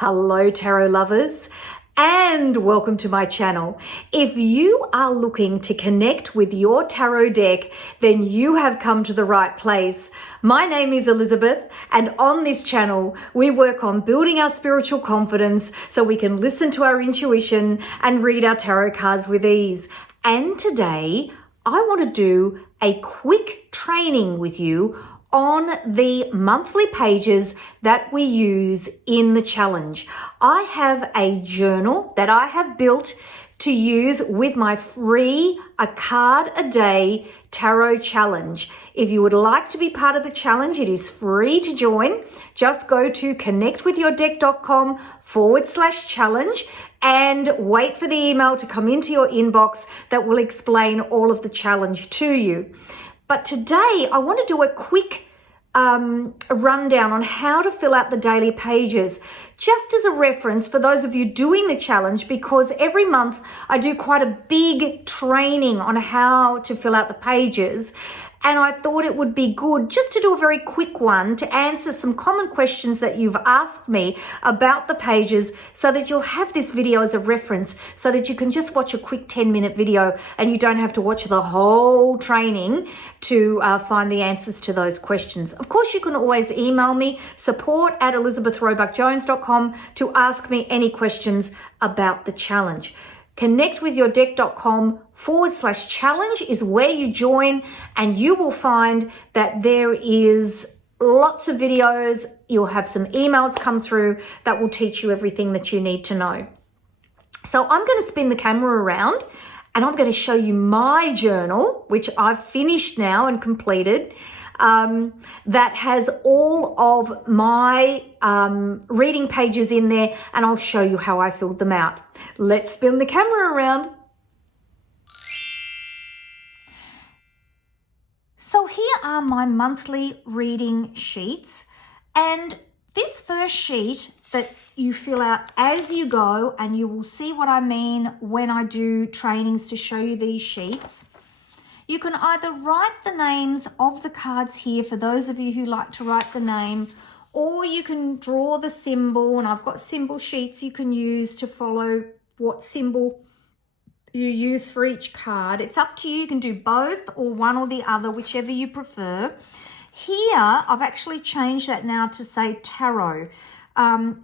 Hello tarot lovers and welcome to my channel. If you are looking to connect with your tarot deck, then you have come to the right place. My name is Elizabeth and on this channel we work on building our spiritual confidence so we can listen to our intuition and read our tarot cards with ease. And today I want to do a quick training with you on the monthly pages that we use in the challenge. I have a journal that I have built to use with my free A Card a Day Tarot Challenge. If you would like to be part of the challenge, it is free to join. Just go to connectwithyourdeck.com/challenge and wait for the email to come into your inbox that will explain all of the challenge to you. But today I want to do a quick rundown on how to fill out the daily pages, just as a reference for those of you doing the challenge, because every month I do quite a big training on how to fill out the pages. And I thought it would be good just to do a very quick one to answer some common questions that you've asked me about the pages so that you'll have this video as a reference so that you can just watch a quick 10-minute video and you don't have to watch the whole training to find the answers to those questions. Of course, you can always email me, support@eroebuckjones.com, to ask me any questions about the challenge. Connectwithyourdeck.com/challenge is where you join, and you will find that there is lots of videos. You'll have some emails come through that will teach you everything that you need to know. So I'm going to spin the camera around and I'm going to show you my journal, which I've finished now and completed, that has all of my reading pages in there, and I'll show you how I filled them out. Let's spin the camera around. So here are my monthly reading sheets, and this first sheet that you fill out as you go, and you will see what I mean when I do trainings to show you these sheets. You can either write the names of the cards here for those of you who like to write the name, or you can draw the symbol, and I've got symbol sheets you can use to follow what symbol you use for each card. It's up to you. You can do both or one or the other, whichever you prefer. Here, I've actually changed that now to say tarot.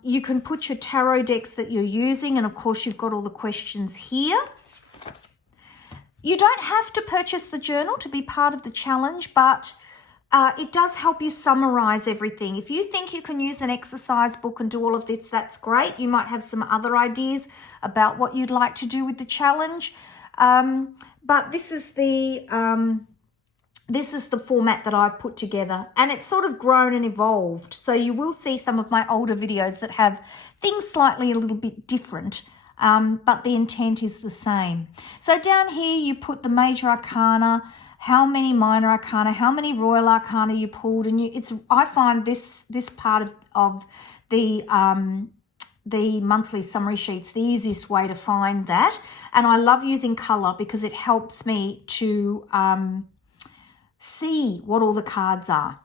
You can put your tarot decks that you're using, and of course you've got all the questions here. You don't have to purchase the journal to be part of the challenge, but it does help you summarize everything. If you think you can use an exercise book and do all of this, that's great. You might have some other ideas about what you'd like to do with the challenge. But this is the format that I've put together, and it's sort of grown and evolved. So you will see some of my older videos that have things slightly a little bit different. But the intent is the same. So down here you put the major arcana, how many minor arcana, how many royal arcana you pulled, and I find this part of the monthly summary sheets the easiest way to find that. And I love using color because it helps me to see what all the cards are.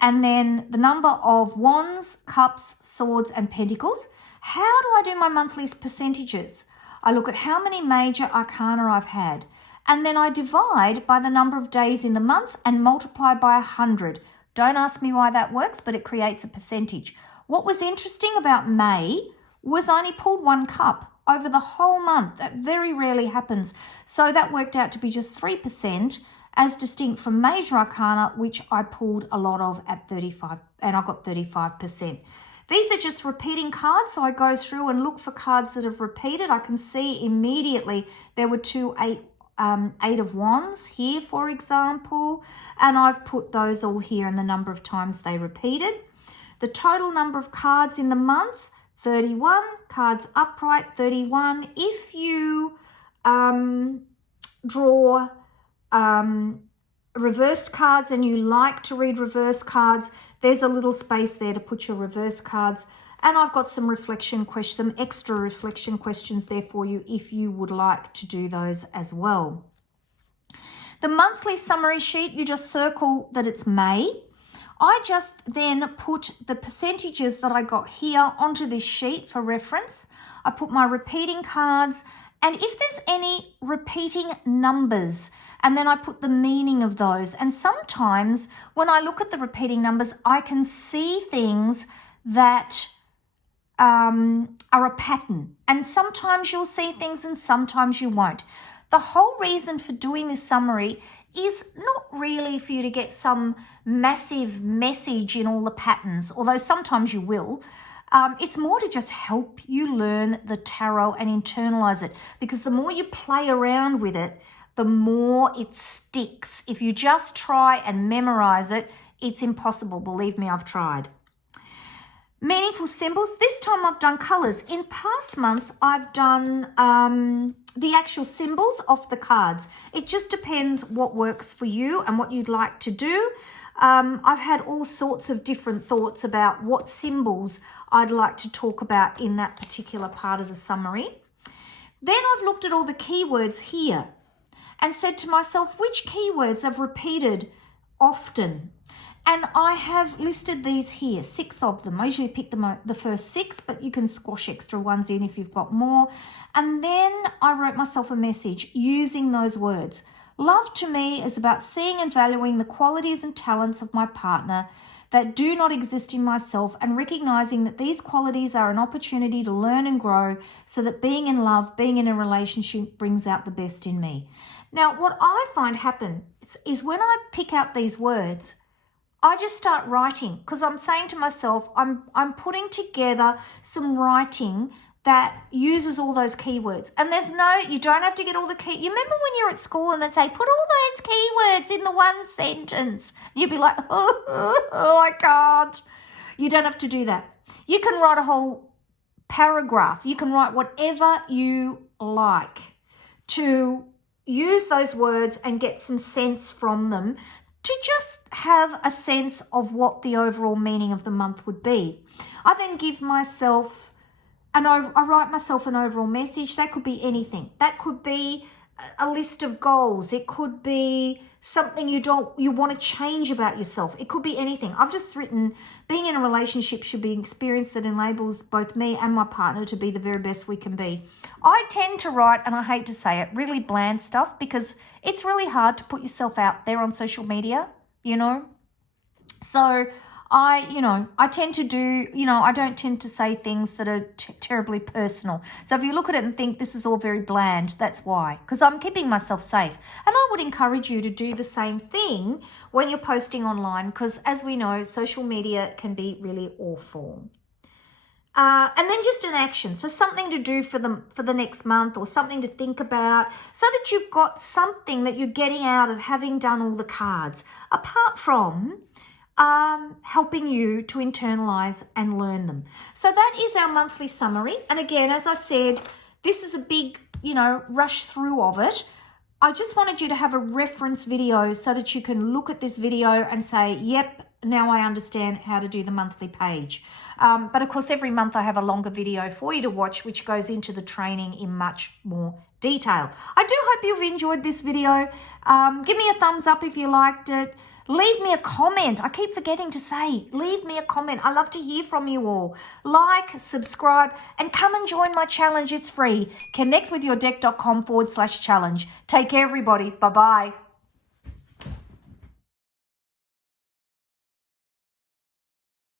And then the number of wands, cups, swords, and pentacles. How do I do my monthly percentages? I look at how many major arcana I've had, and then I divide by the number of days in the month and multiply by 100. Don't ask me why that works, but it creates a percentage. What was interesting about May was I only pulled one cup over the whole month. That very rarely happens. So that worked out to be just 3%, as distinct from major arcana, which I pulled a lot of at 35, and I got 35%. These are just repeating cards, so I go through and look for cards that have repeated. I can see immediately there were two eight of wands here, for example, and I've put those all here and the number of times they repeated. The total number of cards in the month, 31. Cards upright, 31. If you draw reversed cards and you like to read reverse cards, there's a little space there to put your reverse cards. And I've got some extra reflection questions there for you if you would like to do those as well. The monthly summary sheet, you just circle that it's May. I just then put the percentages that I got here onto this sheet for reference. I put my repeating cards, and if there's any repeating numbers, and then I put the meaning of those. And sometimes when I look at the repeating numbers, I can see things that are a pattern. And sometimes you'll see things and sometimes you won't. The whole reason for doing this summary is not really for you to get some massive message in all the patterns, although sometimes you will. It's more to just help you learn the tarot and internalize it, because the more you play around with it, the more it sticks. If you just try and memorize it, it's impossible. Believe me, I've tried. Meaningful symbols. This time I've done colors. In past months, I've done the actual symbols off the cards. It just depends what works for you and what you'd like to do. I've had all sorts of different thoughts about what symbols I'd like to talk about in that particular part of the summary. Then I've looked at all the keywords here and said to myself, which keywords I've repeated often? And I have listed these here, 6 of them. I usually pick the first 6, but you can squash extra ones in if you've got more. And then I wrote myself a message using those words. Love to me is about seeing and valuing the qualities and talents of my partner that do not exist in myself, and recognizing that these qualities are an opportunity to learn and grow, so that being in love, being in a relationship brings out the best in me. Now, what I find happen is when I pick out these words, I just start writing, because I'm saying to myself, I'm putting together some writing that uses all those keywords. And you don't have to get all the key. You remember when you're at school and they'd say, put all those keywords in the one sentence. You'd be like, oh, I can't. You don't have to do that. You can write a whole paragraph. You can write whatever you like to use those words and get some sense from them, to just have a sense of what the overall meaning of the month would be. I then give myself I write myself an overall message. That could be anything. That could be a list of goals. It could be something you want to change about yourself. It could be anything. I've just written, being in a relationship should be an experience that enables both me and my partner to be the very best we can be. I tend to write, and I hate to say it, really bland stuff, because it's really hard to put yourself out there on social media, So I tend to do, I don't tend to say things that are terribly personal. So if you look at it and think this is all very bland, that's why, because I'm keeping myself safe. And I would encourage you to do the same thing when you're posting online, because as we know, social media can be really awful. And then just an action, so something to do for the next month, or something to think about, so that you've got something that you're getting out of having done all the cards, apart from helping you to internalize and learn them. So that is our monthly summary. And again, as I said, this is a big, rush through of it. I just wanted you to have a reference video so that you can look at this video and say, yep, now I understand how to do the monthly page. But of course, every month I have a longer video for you to watch, which goes into the training in much more detail. I do hope you've enjoyed this video. Give me a thumbs up if you liked it. Leave me a comment. I keep forgetting to say, leave me a comment. I love to hear from you all. Like, subscribe, and come and join my challenge. It's free. Connectwithyourdeck.com/challenge. Take care, everybody. Bye-bye.